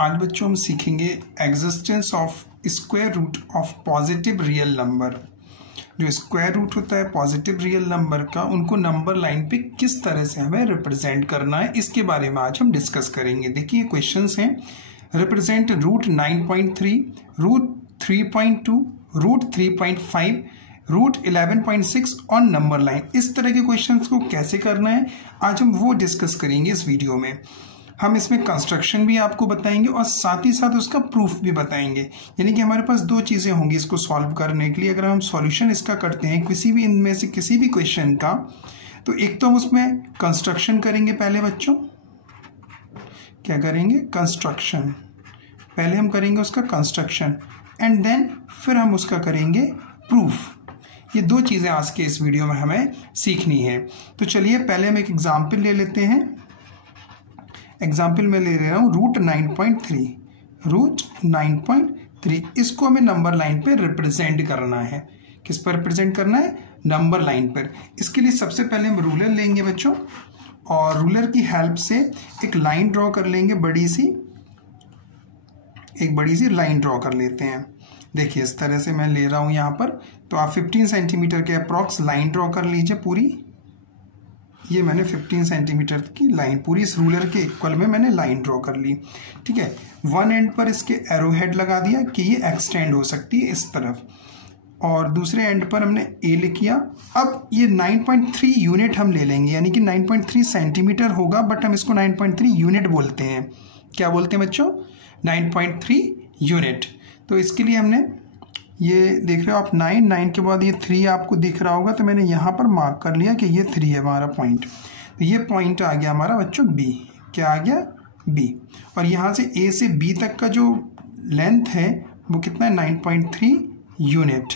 आज बच्चों हम सीखेंगे existence of square root of positive real number. जो स्क्वायर रूट होता है पॉजिटिव रियल नंबर का, उनको नंबर लाइन पे किस तरह से हमें रिप्रेजेंट करना है, इसके बारे में आज हम डिस्कस करेंगे। देखिए क्वेश्चंस हैं, represent root 9.3, root 3.2, root 3.5, root 11.6 और नंबर लाइन। इस तरह के क्वेश्चंस को कैसे करना है आज हम वो डिस्कस करेंगे इस वीडियो में। हम इसमें कंस्ट्रक्शन भी आपको बताएंगे और साथ ही साथ उसका प्रूफ भी बताएंगे। यानी कि हमारे पास दो चीज़ें होंगी इसको सॉल्व करने के लिए। अगर हम सॉल्यूशन इसका करते हैं किसी भी इनमें से किसी भी क्वेश्चन का, तो एक तो हम उसमें कंस्ट्रक्शन करेंगे। पहले बच्चों क्या करेंगे? कंस्ट्रक्शन। पहले हम करेंगे उसका कंस्ट्रक्शन एंड देन फिर हम उसका करेंगे प्रूफ। ये दो चीज़ें आज के इस वीडियो में हमें सीखनी है। तो चलिए पहले हम एक एग्जाम्पल ले लेते हैं। एग्जाम्पल में ले रहा हूँ रूट 9.3, रूट 9.3। इसको हमें नंबर लाइन पे रिप्रेजेंट करना है। किस पर रिप्रेजेंट करना है? नंबर लाइन पर। इसके लिए सबसे पहले हम रूलर लेंगे बच्चों, और रूलर की हेल्प से एक लाइन ड्रॉ कर लेंगे, एक बड़ी सी लाइन ड्रॉ कर लेते हैं। देखिए इस तरह से मैं ले रहा हूँ यहाँ पर। तो आप 15 सेंटीमीटर के अप्रॉक्स लाइन ड्रॉ कर लीजिए पूरी। ये मैंने 15 सेंटीमीटर की लाइन पूरी इस रूलर के इक्वल में मैंने लाइन ड्रॉ कर ली। ठीक है, वन एंड पर इसके एरो हेड लगा दिया कि ये एक्सटेंड हो सकती है इस तरफ, और दूसरे एंड पर हमने ए लिख किया। अब ये 9.3 यूनिट हम ले लेंगे, यानी कि 9.3 सेंटीमीटर होगा, बट हम इसको 9.3 यूनिट बोलते हैं। क्या बोलते हैं बच्चों? 9.3 यूनिट। तो इसके लिए हमने ये देख रहे हो आप 9 के बाद ये 3 आपको दिख रहा होगा, तो मैंने यहाँ पर मार्क कर लिया कि ये 3 है हमारा पॉइंट। तो ये पॉइंट आ गया हमारा बच्चों बी। क्या आ गया? बी। और यहाँ से ए से बी तक का जो लेंथ है वो कितना है? 9.3 यूनिट।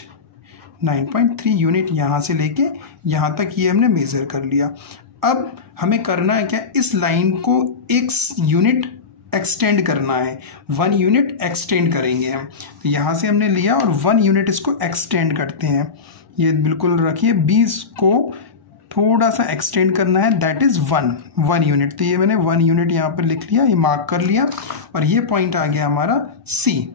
9.3 यूनिट यहाँ से लेके यहाँ तक ये हमने मेज़र कर लिया। अब हमें करना है क्या? इस लाइन को 1 यूनिट एक्सटेंड करना है। 1 यूनिट एक्सटेंड करेंगे हम। तो यहाँ से हमने लिया और 1 यूनिट इसको एक्सटेंड करते हैं। ये बिल्कुल रखिए, 20 को थोड़ा सा एक्सटेंड करना है, दैट इज 1 यूनिट। तो ये मैंने 1 यूनिट यहाँ पर लिख लिया, ये मार्क कर लिया, और ये पॉइंट आ गया हमारा सी।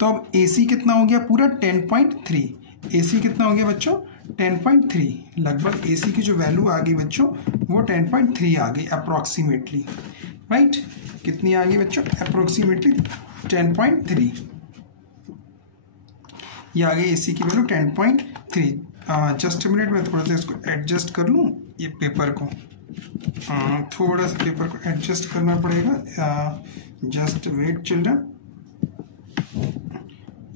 तो अब ए सी कितना हो गया? पूरा 10.3। ए सी कितना हो गया बच्चों? 10.3। लगभग ए सी की जो वैल्यू आ गई बच्चों वो 10.3 आ गई अप्रॉक्सीमेटली। राइट, कितनी आ गई बच्चों? अप्रोक्सीमेटली 10.3। ये आ गई एसी की वैल्यू 10.3। जस्ट मिनट में थोड़ा सा इसको एडजस्ट कर लूँ, ये पेपर को थोड़ा सा पेपर को एडजस्ट करना पड़ेगा। Just wait children.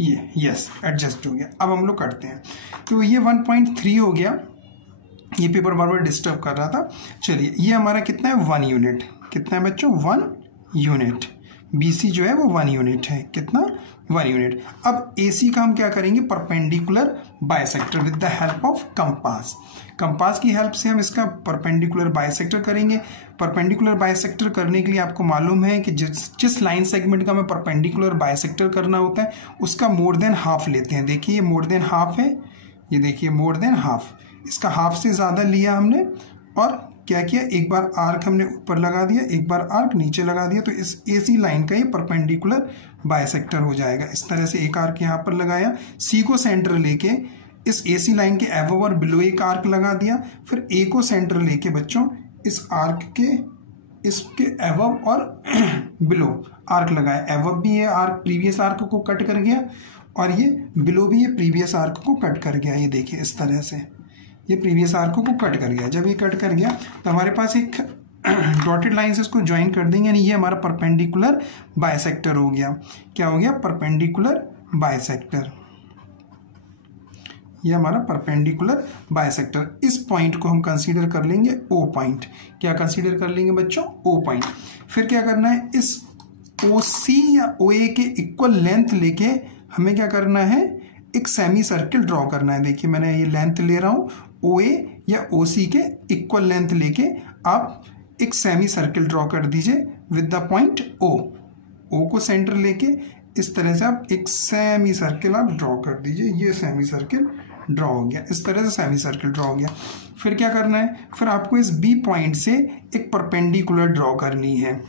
ये यस एडजस्ट हो गया। अब हम लोग करते हैं। तो ये 1.3 हो गया। ये पेपर बार बार डिस्टर्ब कर रहा था। चलिए ये हमारा कितना है? 1 यूनिट। कितना है बच्चों? 1 यूनिट। BC जो है वो 1 यूनिट है। कितना? 1 यूनिट। अब AC का हम क्या करेंगे? Perpendicular bisector with the help of compass. Compass की हेल्प से हम इसका परपेंडिकुलर बाइसेक्टर करेंगे। परपेंडिकुलर बाइसेक्टर करने के लिए आपको मालूम है कि जिस लाइन सेगमेंट का हमें परपेंडिकुलर बाइसेक्टर करना होता है उसका मोर देन हाफ लेते हैं। देखिए ये मोर देन हाफ है, ये देखिए मोर देन हाफ। इसका हाफ से ज़्यादा लिया हमने, और क्या किया? एक बार आर्क हमने ऊपर लगा दिया, एक बार आर्क नीचे लगा दिया, तो इस AC लाइन का ये परपेंडिकुलर बाइसेक्टर हो जाएगा। इस तरह से एक आर्क यहाँ पर लगाया, C को सेंटर लेके इस AC लाइन के एबव और बिलो एक आर्क लगा दिया, फिर A को सेंटर लेके बच्चों इस आर्क के इसके एबव और बिलो आर्क लगाया। एबव भी ये आर्क प्रीवियस आर्क को कट कर गया, और ये बिलो भी ये प्रीवियस आर्क को कट कर गया। ये देखिए इस तरह से ये प्रीवियस आर्क को कट कर गया। जब ये कट कर गया तो हमारे पास एक डॉटेड लाइन से इसको ज्वाइन कर देंगे, यानी ये हमारा परपेंडिकुलर बाइसेक्टर हो गया। क्या हो गया? Perpendicular bisector. ये हमारा परपेंडिकुलर बाइसेक्टर। इस पॉइंट को हम कंसीडर कर लेंगे O पॉइंट। क्या कंसीडर कर लेंगे बच्चों? O point. फिर क्या करना है? इस OC या OA के इक्वल लेंथ लेके हमें क्या करना है? एक सेमी सर्किल ड्रॉ करना है। देखिए मैंने ये लेंथ ले रहा हूँ, OA या OC के इक्वल लेंथ लेके आप एक सेमी सर्किल ड्रॉ कर दीजिए with the point O। O को सेंटर लेके इस तरह से आप एक सेमी सर्किल आप ड्रॉ कर दीजिए। ये सेमी सर्किल ड्रॉ हो गया, इस तरह से सेमी सर्किल ड्रॉ हो गया। फिर क्या करना है? फिर आपको इस B पॉइंट से एक परपेंडिकुलर ड्रॉ करनी है।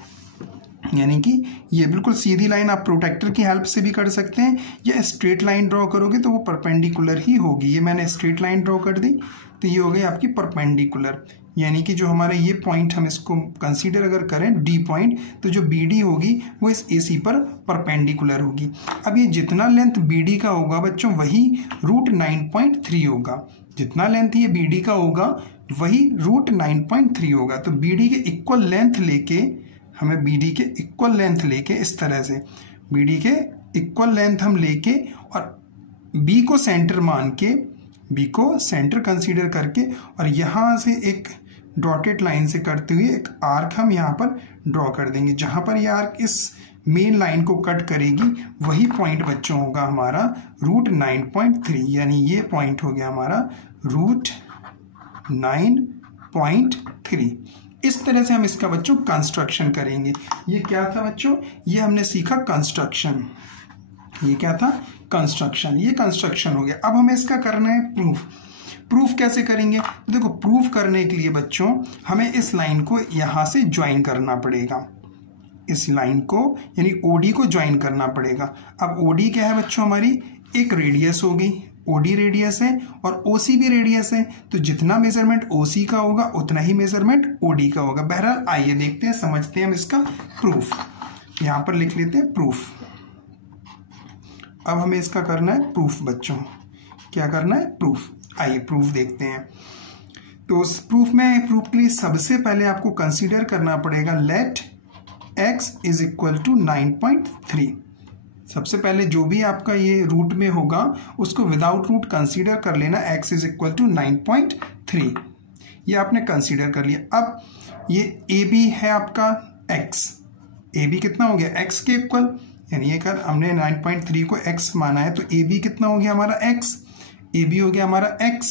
यानी कि ये बिल्कुल सीधी लाइन आप प्रोटेक्टर की हेल्प से भी कर सकते हैं, या स्ट्रेट लाइन ड्रॉ करोगे तो वो परपेंडिकुलर ही होगी। ये मैंने स्ट्रेट लाइन ड्रॉ कर दी तो ये हो गई आपकी परपेंडिकुलर, यानी कि जो हमारा ये पॉइंट हम इसको कंसीडर अगर करें डी पॉइंट, तो जो बी डी होगी वो इस ए सी पर परपेंडिकुलर होगी। अब ये जितना लेंथ बी डी का होगा बच्चों वही √9.3 होगा, जितना लेंथ ये बी डी का होगा वही √9.3 होगा। तो बी डी के इक्वल लेंथ लेके हमें बी डी के इक्वल लेंथ लेके इस तरह से बी डी के इक्वल लेंथ हम लेके और बी को सेंटर मान के, बी को सेंटर कंसीडर करके और यहाँ से एक डॉटेड लाइन से करते हुए एक आर्क हम यहाँ पर ड्रॉ कर देंगे। जहाँ पर ये आर्क इस मेन लाइन को कट करेगी वही पॉइंट बच्चों होगा हमारा √9.3, यानी ये पॉइंट हो गया हमारा √9.3। इस तरह से हम इसका बच्चों कंस्ट्रक्शन करेंगे। ये क्या था बच्चों, ये हमने सीखा कंस्ट्रक्शन, ये क्या था कंस्ट्रक्शन, ये कंस्ट्रक्शन हो गया। अब हमें इसका करना है प्रूफ। प्रूफ कैसे करेंगे, तो देखो प्रूफ करने के लिए बच्चों हमें इस लाइन को यहाँ से ज्वाइन करना पड़ेगा, इस लाइन को यानी ओडी को ज्वाइन करना पड़ेगा। अब ओडी क्या है बच्चों, हमारी एक रेडियस होगी, ओडी रेडियस है और ओसी भी रेडियस है, तो जितना मेजरमेंट ओसी का होगा उतना ही मेजरमेंट ओडी का होगा। बहरहाल आइए देखते हैं, समझते हैं हम इसका प्रूफ। यहां पर लिख लेते हैं प्रूफ। अब हमें इसका करना है प्रूफ बच्चों, क्या करना है प्रूफ। आइए प्रूफ देखते हैं। तो उस प्रूफ में, प्रूफ के लिए सबसे पहले आपको कंसीडर करना पड़ेगा let x is equal to 9.3। सबसे पहले जो भी आपका ये रूट में होगा उसको विदाउट रूट कंसीडर कर लेना, x इज इक्वल टू 9.3, ये आपने कंसीडर कर लिया। अब ये ए बी है आपका x, ए बी कितना हो गया x के इक्वल, यानी ये कर हमने 9.3 को x माना है तो ए बी कितना हो गया हमारा x, ए बी हो गया हमारा x,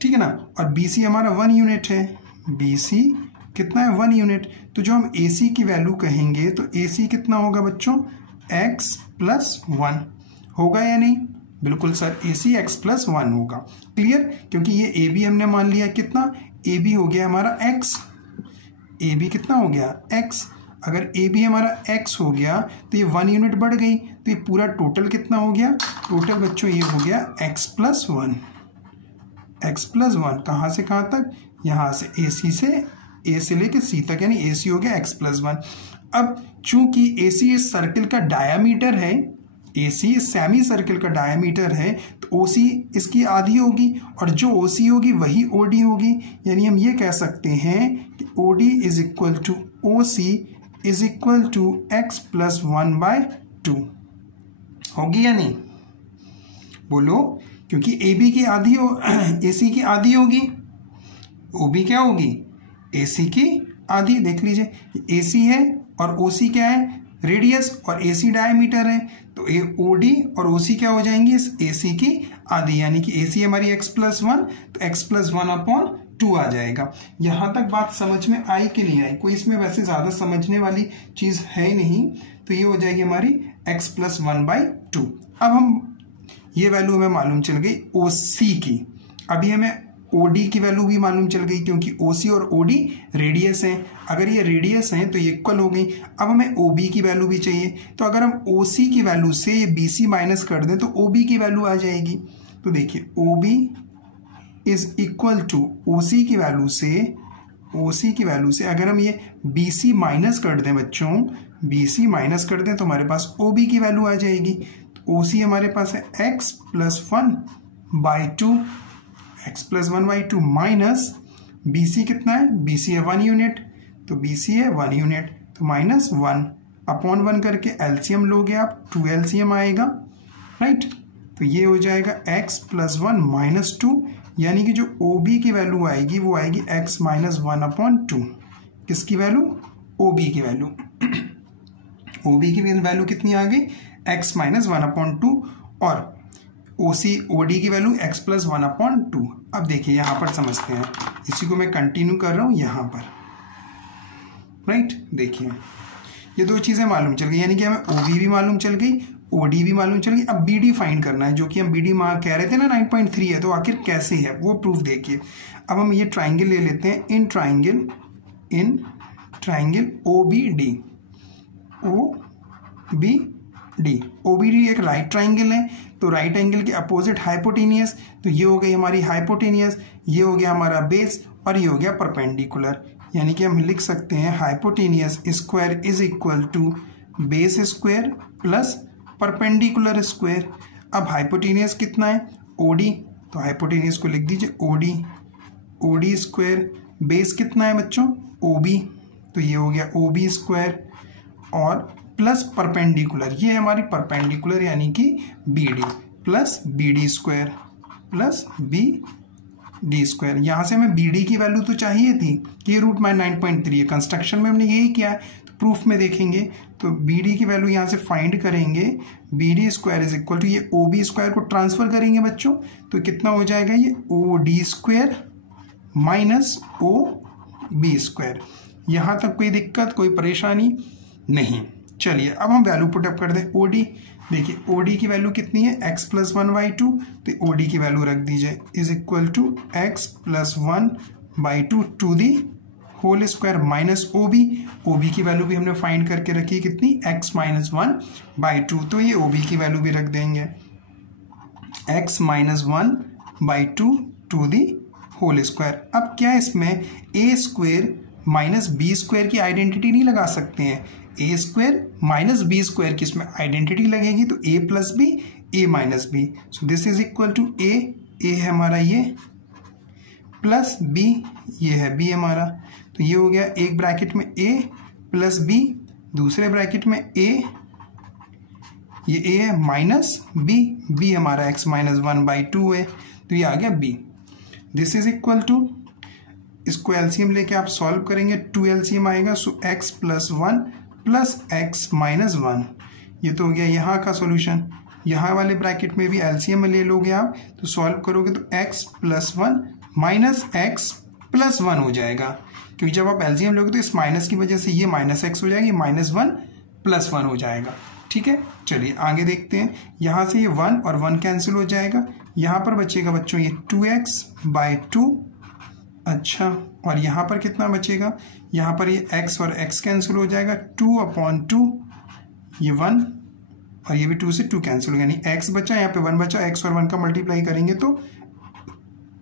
ठीक है ना। और बी सी हमारा 1 यूनिट है, बी सी कितना है 1 यूनिट। तो जो हम ए सी की वैल्यू कहेंगे तो ए सी कितना होगा बच्चों x + 1 होगा या नहीं, बिल्कुल सर ए सी x + 1 होगा। क्लियर, क्योंकि ये ए बी हमने मान लिया कितना, ए बी हो गया हमारा x, ए बी कितना हो गया x। अगर ए बी हमारा x हो गया तो ये 1 यूनिट बढ़ गई, तो ये पूरा टोटल कितना हो गया, टोटल बच्चों ये हो गया x + 1, x + 1 कहाँ से कहाँ तक, यहाँ से ए सी से ए से लेके सी तक, यानी ए सी हो गया x + 1। अब चूंकि ए सी इस सर्किल का डायामीटर है, ए सी इस सेमी सर्किल का डायामीटर है, तो ओ सी इसकी आधी होगी और जो ओ सी होगी वही ओ डी होगी, यानी हम ये कह सकते हैं कि O D is equal to O C is equal to x + 1/2 होगी या नहीं, बोलो। क्योंकि ए बी की आधी हो, ए सी की आधी होगी, ओ बी क्या होगी ए सी की आधी। देख लीजिए ए सी है और ओ सी क्या है रेडियस और ए सी डायमीटर है, तो ओ डी और ओ सी क्या हो जाएंगी इस ए सी की आधी, यानी कि ए सी हमारी x + 1 तो x + 1/2 आ जाएगा। यहाँ तक बात समझ में आई कि नहीं आई, कोई इसमें वैसे ज़्यादा समझने वाली चीज़ है नहीं, तो ये हो जाएगी हमारी x + 1/2। अब हम ये वैल्यू हमें मालूम चल गई ओ सी की, अभी हमें ओ डी की वैल्यू भी मालूम चल गई क्योंकि ओ सी और ओ डी रेडियस हैं, अगर ये रेडियस हैं तो ये इक्वल हो गई। अब हमें ओ बी की वैल्यू भी चाहिए, तो अगर हम ओ सी की वैल्यू से ये बी सी माइनस कर दें तो ओ बी की वैल्यू आ जाएगी। तो देखिए O B is equal to O C की वैल्यू से, ओ सी की वैल्यू से अगर हम ये बी सी माइनस कर दें बच्चों, बी सी माइनस कर दें तो हमारे पास ओ बी की वैल्यू आ जाएगी। तो ओ सी हमारे पास है x + 1/2, x + 1/2 minus B C कितना है, बी सी है 1 यूनिट, तो बी सी है 1 यूनिट, तो -1/1 करके एलसीएम लोगे आप, 2 एलसीएम आएगा, राइट। तो ये हो जाएगा x + 1 - 2, यानी कि जो ओ बी की वैल्यू आएगी वो आएगी x - 1/2। किसकी वैल्यू, ओ बी की वैल्यू, ओ बी की वैल्यू कितनी आ गई x - 1/2 और ओ सी ओ डी की वैल्यू x + 1/2। अब देखिए यहाँ पर समझते हैं, इसी को मैं कंटिन्यू कर रहा हूँ यहाँ पर, राइट। देखिए ये दो चीज़ें मालूम चल गई, यानी कि हमें ओ बी भी मालूम चल गई, ओ डी भी मालूम चल गई। अब बी डी फाइंड करना है, जो कि हम बी डी कह रहे थे ना 9.3 है, तो आखिर कैसे है वो प्रूफ देखिए। अब हम ये ट्राइंगल ले लेते हैं, in triangle O B D, O B D. O B D एक राइट ट्राइंगल है, तो राइट एंगल के अपोजिट हाइपोटेनियस, तो ये हो गई हमारी हाइपोटेनियस, ये हो गया हमारा बेस और ये हो गया परपेंडिकुलर। यानी कि हम लिख सकते हैं hypotenuse square is equal to base square plus perpendicular square. अब हाइपोटेनियस कितना है ओडी, तो हाइपोटेनियस को लिख दीजिए ओडी, ओडी स्क्वायर। बेस कितना है बच्चों ओबी, तो ये हो गया ओबी स्क्वायर और प्लस परपेंडिकुलर, ये है हमारी परपेंडिकुलर यानी कि B D plus B D square plus B D square. यहाँ से हमें बी डी की वैल्यू तो चाहिए थी कि ये रूट माइनस 9.3 है, कंस्ट्रक्शन में हमने यही किया है, तो प्रूफ में देखेंगे तो बी डी की वैल्यू यहाँ से फाइंड करेंगे, B D square is equal to ये ओ बी स्क्वायर को ट्रांसफर करेंगे बच्चों, तो कितना हो जाएगा ये O D square minus O B square. यहाँ तक कोई दिक्कत कोई परेशानी नहीं। चलिए अब हम वैल्यू पुटअप कर दें ओडी। देखिए ओडी की वैल्यू कितनी है x प्लस 1/2, तो ओडी की वैल्यू रख दीजिए is equal to x plus 1/2 to the whole square minus OB. OB की वैल्यू भी हमने फाइंड करके रखी कितनी x माइनस 1/2, तो ये ओबी की वैल्यू भी रख देंगे x minus 1/2 to the whole square. अब क्या इसमें A square minus B square की आइडेंटिटी नहीं लगा सकते हैं, A square minus B square की इसमें आइडेंटिटी लगेगी, तो A plus B A minus B, so this is equal to A है हमारा ये प्लस बी ये है बी हमारा, तो ये हो गया एक ब्रैकेट में ए प्लस बी, दूसरे ब्रैकेट में ए, ये ए है माइनस बी हमारा x माइनस 1/2 है, तो ये आ गया B. This is equal to, इसको एलसीएम लेके आप सॉल्व करेंगे, 2 एलसीएम आएगा, so x plus 1 plus x minus 1, ये तो हो गया यहाँ का सॉल्यूशन। यहाँ वाले ब्रैकेट में भी एलसीएम ले लोगे आप, तो सॉल्व करोगे तो x plus 1 minus x plus 1 हो जाएगा, क्योंकि जब आप एलसीएम लोगे तो इस माइनस की वजह से ये माइनस x हो जाएगी, माइनस 1 प्लस 1 हो जाएगा। ठीक है, चलिए आगे देखते हैं। यहाँ से ये 1 और 1 कैंसिल हो जाएगा, यहाँ पर बचेगा बच्चों ये 2x/2, अच्छा, और यहाँ पर कितना बचेगा, यहाँ पर ये x और x कैंसिल हो जाएगा, 2/2, ये 1 और ये भी 2 से 2 कैंसिल हो गया, यानी x बचा, यहाँ पे 1 बचा, x और 1 का मल्टीप्लाई करेंगे तो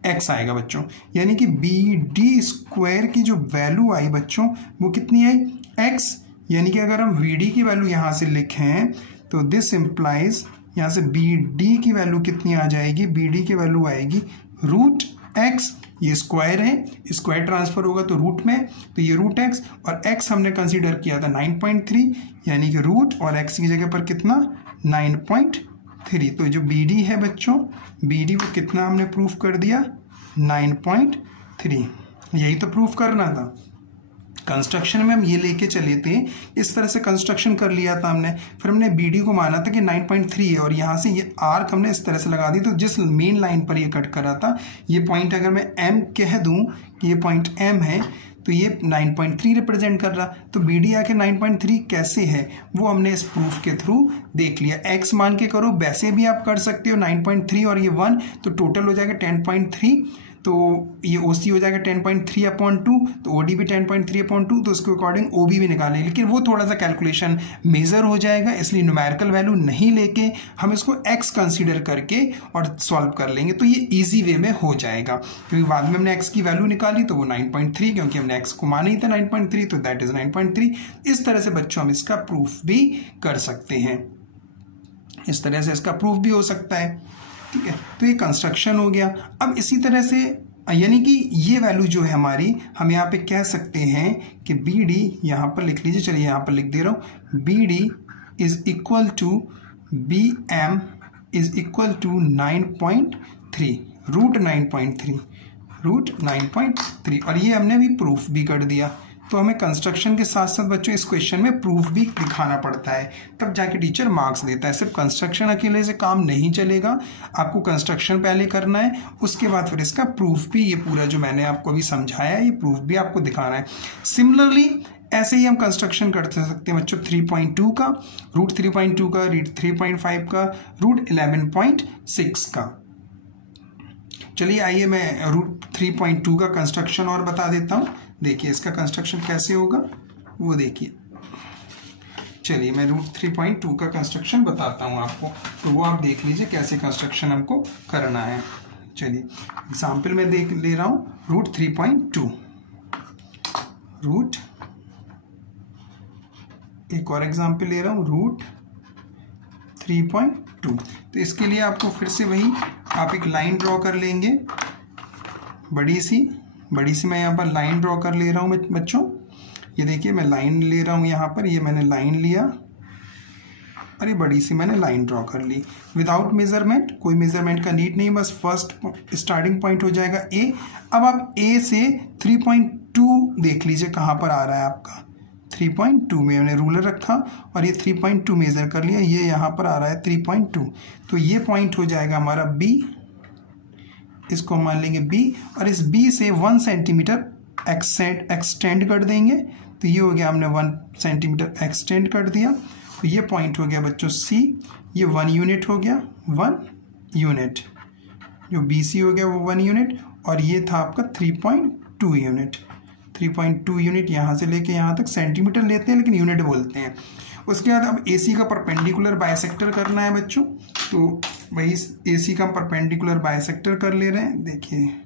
x आएगा बच्चों। यानी कि बी डी स्क्वायर की जो वैल्यू आई बच्चों वो कितनी आई x, यानी कि अगर हम वी डी की वैल्यू यहाँ से लिखें तो दिस इम्प्लाइज यहाँ से बी डी की वैल्यू कितनी आ जाएगी, बी डी की वैल्यू आएगी रूट x, ये स्क्वायर है, स्क्वायर ट्रांसफर होगा तो रूट में, तो ये रूट x और x हमने कंसीडर किया था 9.3, यानी कि रूट और x की जगह पर कितना 9.3, तो जो बी डी है बच्चों, बी डी को कितना हमने प्रूफ कर दिया 9.3, यही तो प्रूफ करना था। कंस्ट्रक्शन में हम ये लेके चले थे, इस तरह से कंस्ट्रक्शन कर लिया था हमने, फिर हमने बी डी को माना था कि 9.3 है और यहाँ से ये आर्क हमने इस तरह से लगा दी, तो जिस मेन लाइन पर ये कट करा था, ये पॉइंट अगर मैं M कह दूँ कि ये पॉइंट M है, तो ये 9.3 रिप्रेजेंट कर रहा, तो बी डी आके 9.3 कैसे है वो हमने इस प्रूफ के थ्रू देख लिया। x मान के करो, वैसे भी आप कर सकते हो 9.3 और ये 1, तो टोटल हो जाएगा 10.3, तो ये OC हो जाएगा 10.3/2, तो OD भी 10.3/2, तो उसके अकॉर्डिंग OB भी निकालें, लेकिन वो थोड़ा सा कैलकुलेशन मेजर हो जाएगा, इसलिए न्यूमेरिकल वैल्यू नहीं लेके हम इसको x कंसीडर करके और सॉल्व कर लेंगे, तो ये इजी वे में हो जाएगा, क्योंकि बाद में हमने x की वैल्यू निकाली तो वो 9.3, क्योंकि हमने x को माना ही था 9.3, तो दैट इज 9.3। इस तरह से बच्चों हम इसका प्रूफ भी कर सकते हैं, इस तरह से इसका प्रूफ भी हो सकता है। ठीक है, तो ये कंस्ट्रक्शन हो गया। अब इसी तरह से यानी कि ये वैल्यू जो है हमारी, हम यहाँ पे कह सकते हैं कि बी डी, यहाँ पर लिख लीजिए, चलिए यहाँ पर लिख दे रहा हूँ, B D is equal to B M is equal to 9.3 root 9.3, और ये हमने भी प्रूफ भी कर दिया। तो हमें कंस्ट्रक्शन के साथ साथ बच्चों इस क्वेश्चन में प्रूफ भी दिखाना पड़ता है, तब जाके टीचर मार्क्स देता है। सिर्फ कंस्ट्रक्शन अकेले से काम नहीं चलेगा, आपको कंस्ट्रक्शन पहले करना है, उसके बाद फिर इसका प्रूफ भी, ये पूरा जो मैंने आपको अभी समझाया है ये प्रूफ भी आपको दिखाना है। सिमिलरली ऐसे ही हम कंस्ट्रक्शन कर सकते हैं बच्चों 3.2 का, रूट 3.2 का, रूट 3.5 का, रूट 11.6 का। चलिए आइए मैं रूट 3.2 का कंस्ट्रक्शन और बता देता हूँ। देखिए इसका कंस्ट्रक्शन कैसे होगा वो देखिए। चलिए मैं √3.2 का कंस्ट्रक्शन बताता हूँ आपको, तो वो आप देख लीजिए कैसे कंस्ट्रक्शन हमको करना है। चलिए एग्जाम्पल में देख ले रहा हूँ √3.2, एक और एग्जाम्पल ले रहा हूँ √3.2। तो इसके लिए आपको फिर से वही आप एक लाइन ड्रॉ कर लेंगे, बड़ी सी मैं यहाँ पर लाइन ड्रॉ कर ले रहा हूँ बच्चों। ये देखिए मैं लाइन ले रहा हूँ यहाँ पर, ये मैंने लाइन लिया और ये बड़ी सी मैंने लाइन ड्रॉ कर ली विदाउट मेजरमेंट, कोई मेजरमेंट का नीड नहीं, बस फर्स्ट स्टार्टिंग पॉइंट हो जाएगा ए। अब आप ए से 3.2 देख लीजिए कहाँ पर आ रहा है आपका, 3.2 में मैंने रूलर रखा और ये 3.2 मेजर कर लिया, ये यहाँ पर आ रहा है 3.2, तो ये पॉइंट हो जाएगा हमारा बी, इसको मान लेंगे बी, और इस बी से 1 सेंटीमीटर एक्सटेंड कर देंगे, तो ये हो गया हमने 1 सेंटीमीटर एक्सटेंड कर दिया, तो ये पॉइंट हो गया बच्चों सी, ये 1 यूनिट हो गया, 1 यूनिट, जो बी सी हो गया वो 1 यूनिट, और ये था आपका 3.2 यूनिट, 3.2 यूनिट यहाँ से लेके यहाँ तक सेंटीमीटर लेते हैं लेकिन यूनिट बोलते हैं। उसके बाद अब AC का परपेंडिकुलर बाइसेक्टर करना है बच्चों, तो वही AC का परपेंडिकुलर बाइसेक्टर कर ले रहे हैं। देखिए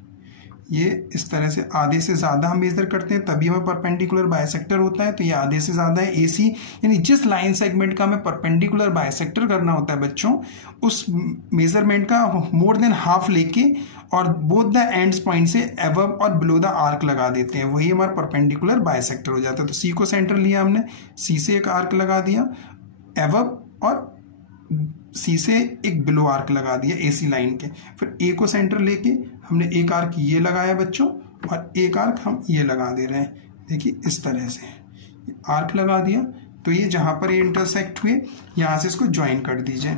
ये इस तरह से आधे से ज़्यादा हम मेजर करते हैं तभी हमें परपेंडिकुलर बाइसेक्टर होता है, तो ये आधे से ज़्यादा है। AC यानी जिस लाइन सेगमेंट का हमें परपेंडिकुलर बाइसेक्टर करना होता है बच्चों, उस मेजरमेंट का मोर देन हाफ लेके और बोथ द एंड्स पॉइंट से अबव और बिलो द आर्क लगा देते हैं, वही हमारा परपेंडिकुलर बाइसेक्टर हो जाता है। तो C को सेंटर लिया हमने, C से एक आर्क लगा दिया अबव और C से एक बिलो आर्क लगा दिया AC लाइन के, फिर A को सेंटर लेके हमने एक आर्क ये लगाया बच्चों और एक आर्क हम ये लगा दे रहे हैं। देखिए इस तरह से आर्क लगा दिया, तो ये जहाँ पर ये इंटरसेक्ट हुए यहाँ से इसको ज्वाइन कर दीजिए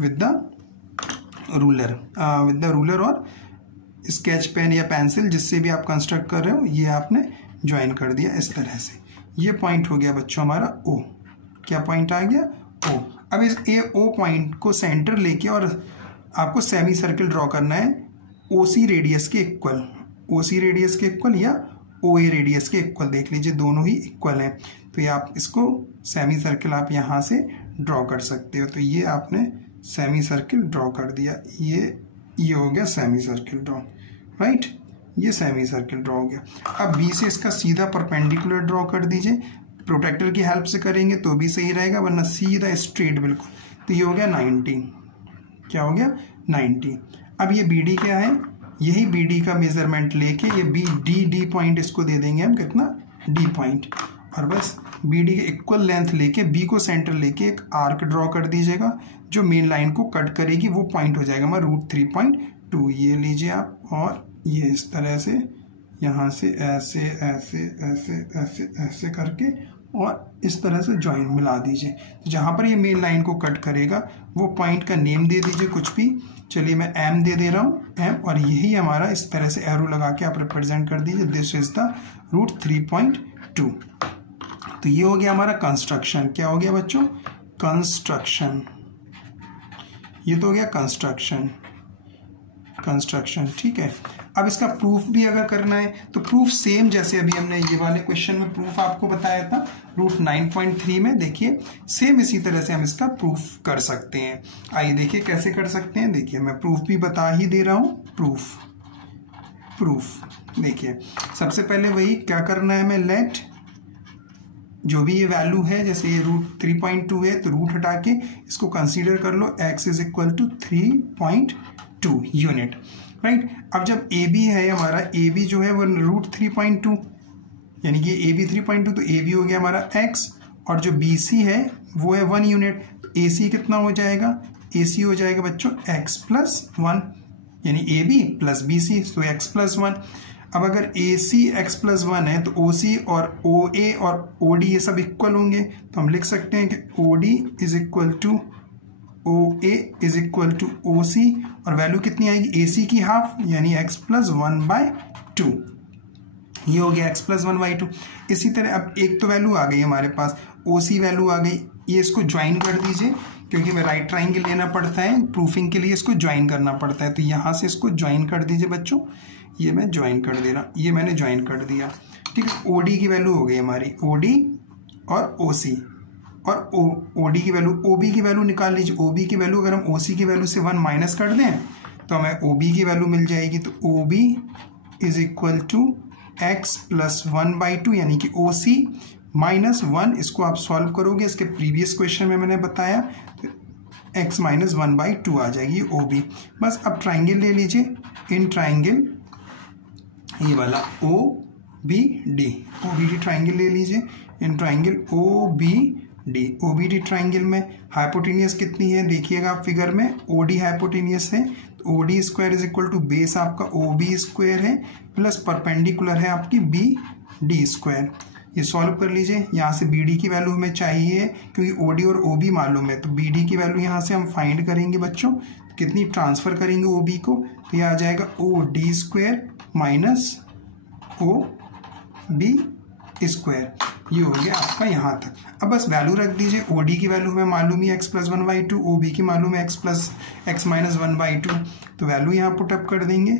विद द रूलर और स्केच पेन या पेंसिल, जिससे भी आप कंस्ट्रक्ट कर रहे हो, ये आपने ज्वाइन कर दिया इस तरह से। ये पॉइंट हो गया बच्चों हमारा O। क्या पॉइंट आ गया? O। अब इस O पॉइंट को सेंटर लेके और आपको सेमी सर्किल ड्रॉ करना है OC रेडियस के इक्वल, OC रेडियस के इक्वल या OA रेडियस के इक्वल, देख लीजिए दोनों ही इक्वल हैं, तो ये आप इसको सेमी सर्किल आप यहाँ से ड्रॉ कर सकते हो। तो ये आपने सेमी सर्किल ड्रॉ कर दिया, ये हो गया सेमी सर्किल ड्रॉ, राइट, ये सेमी सर्किल ड्रॉ हो गया। अब B से इसका सीधा परपेंडिकुलर ड्रॉ कर दीजिए, प्रोटेक्टर की हेल्प से करेंगे तो भी सही रहेगा, वरना सीधा स्ट्रेट बिल्कुल। तो ये हो गया 90, क्या हो गया 90। अब ये BD क्या है, यही BD का मेजरमेंट लेके ये D पॉइंट इसको दे देंगे हम, कितना D पॉइंट, और बस BD के इक्वल लेंथ लेके B को सेंटर लेके एक आर्क ड्रॉ कर दीजिएगा जो मेन लाइन को कट करेगी, वो पॉइंट हो जाएगा हमारा √3.2। ये लीजिए आप, और ये इस तरह से यहाँ से ऐसे ऐसे ऐसे ऐसे ऐसे करके और इस तरह से जॉइन मिला दीजिए। तो जहाँ पर ये मेन लाइन को कट करेगा वो पॉइंट का नेम दे दीजिए कुछ भी, चलिए मैं M दे रहा हूँ, M, और यही हमारा इस तरह से एरो लगा के आप रिप्रेजेंट कर दीजिए, दिस इज द √3.2। तो ये हो गया हमारा कंस्ट्रक्शन। क्या हो गया बच्चों? कंस्ट्रक्शन। ये तो हो गया कंस्ट्रक्शन, ठीक है। अब इसका प्रूफ भी अगर करना है तो प्रूफ सेम जैसे अभी हमने ये वाले क्वेश्चन में प्रूफ आपको बताया था √9.3 में, देखिए सेम इसी तरह से हम इसका प्रूफ कर सकते हैं। आइए देखिए कैसे कर सकते हैं। देखिए मैं प्रूफ भी बता ही दे रहा हूँ। प्रूफ देखिए सबसे पहले वही क्या करना है, मैं लेट जो भी ये वैल्यू है, जैसे ये √3.2 है तो रूट हटा के इसको कंसीडर कर लो, x is equal to 3.2 unit, right. अब जब AB है हमारा, AB जो है वो √3.2 यानी कि AB 3.2, तो AB हो गया हमारा x, और जो BC है वो है 1 यूनिट, AC कितना हो जाएगा? AC हो जाएगा बच्चों x+1, यानी AB प्लस BC, तो x+1। अब अगर AC x+1 है तो OC और OA और OD ये सब इक्वल होंगे, तो हम लिख सकते हैं कि OD is equal to OA is equal to OC, और वैल्यू कितनी आएगी? AC की हाफ यानी x+1/2। ये हो गया x+1/2। इसी तरह अब एक तो वैल्यू आ गई हमारे पास, OC वैल्यू आ गई, ये इसको ज्वाइन कर दीजिए, क्योंकि मैं राइट ट्राइंगल लेना पड़ता है प्रूफिंग के लिए, इसको ज्वाइन करना पड़ता है, तो यहाँ से इसको ज्वाइन कर दीजिए बच्चों। ये मैं ज्वाइन कर दे रहा, ये मैंने ज्वाइन कर दिया, ठीक है। OD की वैल्यू हो गई हमारी, OD और OC, और OD की वैल्यू, OB की वैल्यू निकाल लीजिए। OB की वैल्यू अगर हम OC की वैल्यू से 1 माइनस कर दें तो हमें OB की वैल्यू मिल जाएगी। तो OB is equal to x plus 1/2 यानी कि OC माइनस 1। इसको आप सॉल्व करोगे, इसके प्रीवियस क्वेश्चन में मैंने बताया, तो x माइनस 1/2 आ जाएगी OB। बस अब ट्राइंगल ले लीजिए, इन ट्राइंगल ये वाला OBD ट्राइंगल ले लीजिए, इन ट्राइंगल OBD ट्राइंगल में हाइपोटेनियस कितनी है देखिएगा आप फिगर में, OD हाइपोटेनियस है, तो OD square is equal to base आपका OB स्क्वायर है प्लस परपेंडिकुलर है आपकी BD स्क्वायर। ये सॉल्व कर लीजिए। यहाँ से BD की वैल्यू हमें चाहिए क्योंकि OD और OB मालूम है, तो BD की वैल्यू यहाँ से हम फाइंड करेंगे बच्चों। तो कितनी ट्रांसफर करेंगे OB को, तो ये आ जाएगा OD square minus OB square. ये हो गया आपका यहाँ तक। अब बस वैल्यू रख दीजिए। OD की वैल्यू हमें मालूम ही x प्लस 1/2, OB की मालूम है x माइनस 1/2, तो वैल्यू यहाँ पुटअप कर देंगे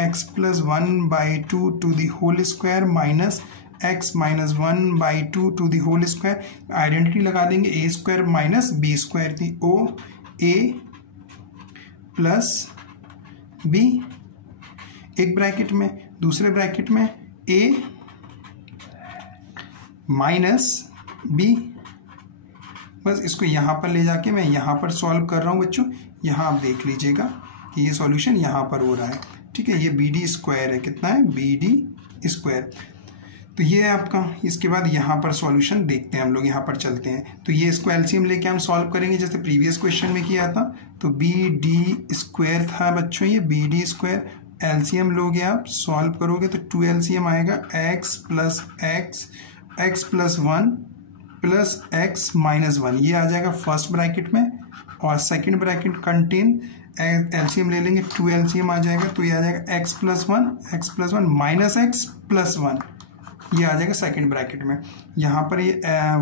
x plus 1/2 to the whole square minus x minus 1/2 to the whole square. Identity लगा देंगे, a square minus b square थी, OA प्लस b एक ब्रैकेट में, दूसरे ब्रैकेट में a माइनस b। बस इसको यहाँ पर ले जाके मैं यहाँ पर सॉल्व कर रहा हूँ बच्चों। यहाँ आप देख लीजिएगा कि ये सॉल्यूशन यहाँ पर हो रहा है, ठीक है। ये BD स्क्वायर है, कितना है BD स्क्वायर, तो ये है आपका। इसके बाद यहाँ पर सॉल्यूशन देखते हैं हम लोग, यहाँ पर चलते हैं। तो ये इसको एलसीएम लेके हम सॉल्व करेंगे जैसे प्रीवियस क्वेश्चन में किया था। तो BD स्क्वायर था बच्चों, ये BD स्क्वायर एलसीएम लोगे आप, सॉल्व करोगे तो 2 LCM आएगा, x plus x plus 1 plus x minus 1, ये आ जाएगा फर्स्ट ब्रैकेट में। और सेकंड ब्रैकेट कंटेन एलसीएम ले लेंगे, 2 LCM आ जाएगा, तो ये आ जाएगा x plus 1 minus x plus 1, ये आ जाएगा सेकंड ब्रैकेट में। यहाँ पर ये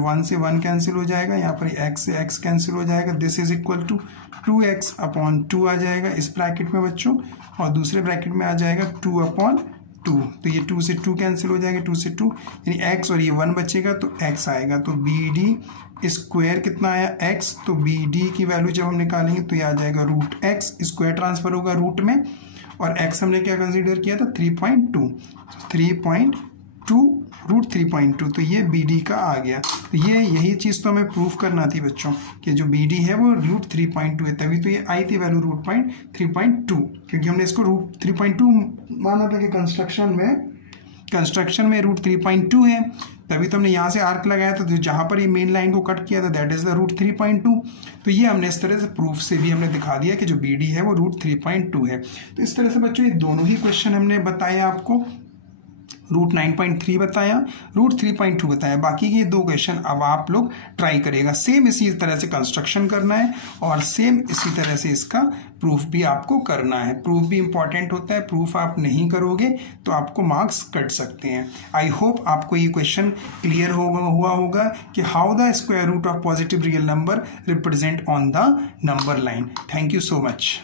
1 से 1 कैंसिल हो जाएगा, यहाँ पर x से x कैंसिल हो जाएगा, this is equal to 2x upon 2 आ जाएगा इस ब्रैकेट में बच्चों, और दूसरे ब्रैकेट में आ जाएगा 2 अपॉन 2, तो ये 2 से 2 कैंसिल हो जाएगा, 2 से 2 यानी x और ये 1 बचेगा तो x आएगा। तो BD स्क्वायर कितना आया x, तो BD की वैल्यू जब हम निकालेंगे तो ये आ जाएगा रूट x, स्क्वायर ट्रांसफर होगा रूट में, और x हमने क्या कंसीडर किया था 3.2, 3.2 रूट 3.2, तो ये BD का आ गया। तो ये यही चीज़ तो हमें प्रूफ करना थी बच्चों कि जो BD है वो रूट 3.2 है, तभी तो ये आई थी वैल्यू रूट 3.2, क्योंकि हमने इसको रूट 3.2 माना था कि कंस्ट्रक्शन में रूट 3.2 है, तभी तो हमने यहाँ से आर्क लगाया था, तो जहाँ पर ये मेन लाइन को कट किया था दैट इज द रूट 3.2। तो ये हमने इस तरह से प्रूफ से भी हमने दिखा दिया कि जो BD है वो रूट 3.2 है। तो इस तरह से बच्चों ये दोनों ही क्वेश्चन हमने बताया आपको, रूट 9.3 बताया, रूट 3.2 बताया। बाकी के 2 क्वेश्चन अब आप लोग ट्राई करिएगा, सेम इसी तरह से कंस्ट्रक्शन करना है और सेम इसी तरह से इसका प्रूफ भी आपको करना है। प्रूफ भी इंपॉर्टेंट होता है, प्रूफ आप नहीं करोगे तो आपको मार्क्स कट सकते हैं। आई होप आपको ये क्वेश्चन क्लियर हुआ होगा कि how the square root of positive real number represent on the number line. Thank you so much.